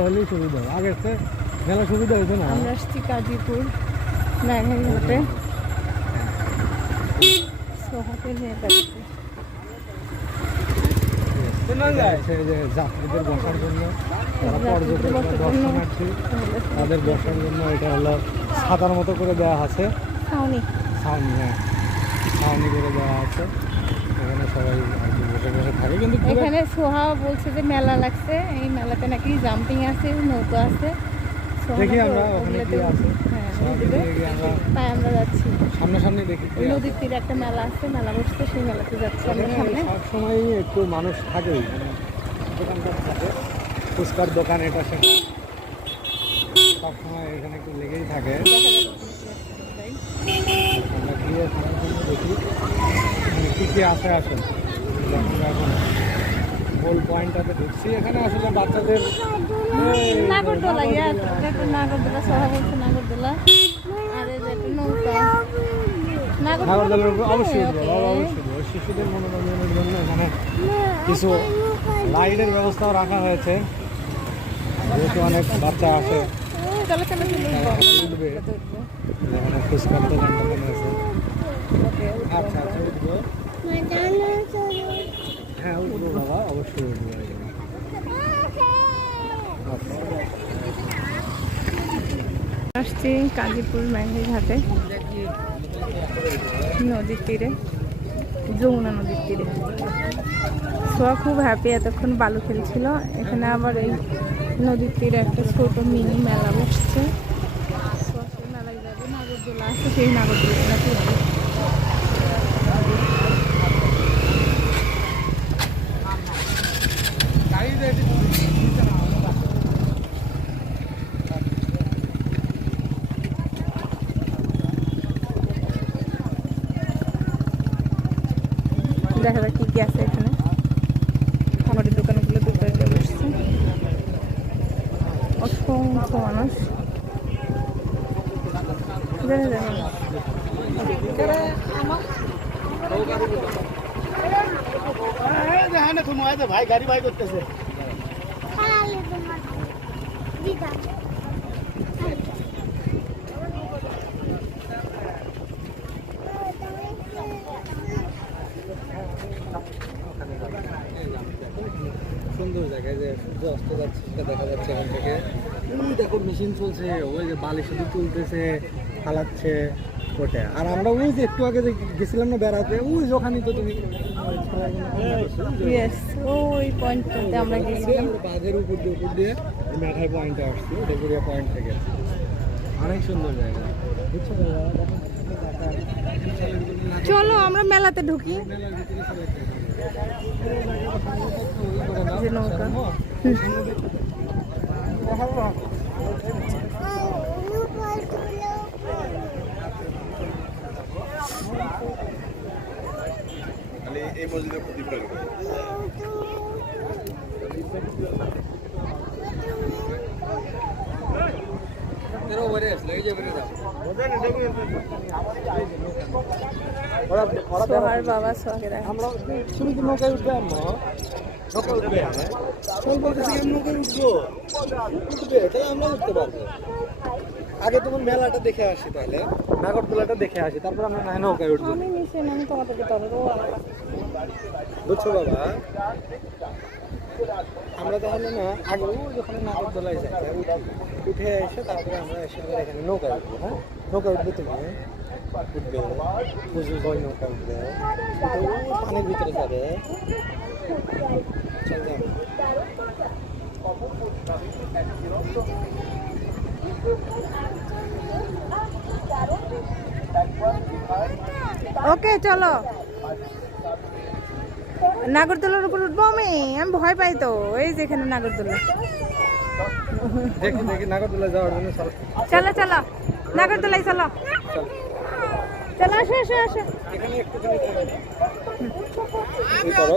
হলেই সুবিধা, আগের চেয়ে মেলা সুবিধা হয়েছে না। আমরা আসছি গাজীপুর ম্যাঘাঘাটে সোহাগের যাত্রীদের বসার জন্য, যারা পর্যটক দর্শনার্থী তাদের বসার জন্য এটা হলো ছাতার মতো করে দেওয়া আছে, ছাউনি, হ্যাঁ ছাউনি করে দেওয়া আছে। এখানে সবাই বসে বসে থাকে। কিন্তু এখানে সোহা বলছে যে মেলা লাগছে, এই মেলাতে নাকি জাম্পিং আছে, নৌকা আছে। দেখি আমরা ওখানে কি আছে, তাই আমরা যাচ্ছি সামনাসামনি দেখি। নদীর তীরে একটা মেলা আছে, মেলা বসছে, সেই মেলাতে যাচ্ছি আমরা সামনে। সবসময় একটু মানুষ থাকে, দোকানপাট থাকে, ফুচকার দোকান এটা সেটা সবসময় এখানে একটু লেগেই থাকে। আমরা গিয়ে সামনাসামনি দেখি কী কী আছে। আসেন এখন গোল পয়েন্টটাতে ঢুকছি। এখানে আসলে বাচ্চাদের নাগরদোলা, নাগরদোলা সোহা বলছে নাগরদোলা, আর এই যে একটা নৌকা। নাগরদোলার উপর অবশ্যই শিশুদের মনোরঞ্জনের জন্য এখানে কিছু রাইডের ব্যবস্থাও রাখা হয়েছে, যেহেতু অনেক বাচ্চা আসে। উঠবে এখানে ফুচকার দোকান টোকান আছে। আচ্ছা আচ্ছা উঠবো, হ্যাঁ উঠবো বাবা, অবশ্যই উঠবো। আসছি গাজীপুর ম্যাঘাঘাটে নদীর তীরে, যমুনা নদীর তীরে। সোয়া খুব হ্যাপি, এতক্ষণ বালু খেলছিল। এখানে আবার এই নদীর তীরে একটা ছোট মিনি মেলা বসছে। সোয়া সেই মেলায় যাবে, নাগরদোলা আছে, সেই নাগরদোলা তুলবে। দেখা যাক কি কি আছে এখানে। খাবারের দোকানগুলো দুপাশে বসছে, অসংখ্য মানুষ। ভাই গাড়ি ভাই করতেছে। সুন্দর জায়গায় যে সূর্য অস্ত যাচ্ছে সেটা দেখা যাচ্ছে এখান থেকে। দেখো মেশিন চলছে, ওই যে বালি শুধু তুলতেছে, ফালাচ্ছে ওটা। আর আমরা ওই যে একটু আগে যে গেছিলাম না বেড়াতে, ওই ওখানে তো তুমি ওই পয়েন্টটাতে আমরা গেছিলাম। বাঁধের উপর দিয়ে মেঘার পয়েন্টে আসছি, ডেকুরিয়া পয়েন্ট থেকে। অনেক সুন্দর জায়গা, বুঝছো? চলো আমরা মেলাতে ঢুকি। নৌকা এই মসজিদের প্রতি সোহার বাবা সোহাগের আমরা তুমি কি নৌকায় উঠবে? নৌকায় উঠবে, বলতেছি নৌকায় উঠবো, উঠবে তাহলে আমরা উঠতে পারবো। আগে তোমার মেলাটা দেখে আসি, তাহলে নাগরদোলাটা দেখে আসি, তারপর আমরা না নৌকায় উঠবো। আমি নিচে নামি তোমাদেরকে ধরবো, বুঝছো বাবা? আমরা তাহলে না আগে যখন নাগরদোলায় যাই, উঠে এসে তারপরে আমরা এসে এখানে নৌকায় উঠবো। হ্যাঁ, নৌকায় উঠবে, তুমি উঠবে, বুঝলি ভয় নৌকা উঠবে, পানির ভিতরে যাবে। ওকে চলো। নাগরদোলার উপর উঠবো আমি ভয় পাই তো। এই যেখানে নাগরদোলা, দেখি দেখি নাগরদোলা যাওয়ার জন্য চলো চলো নাগরদোলায় চলো, চলো আসো আসো আসো। এখানে একটুখানি করো।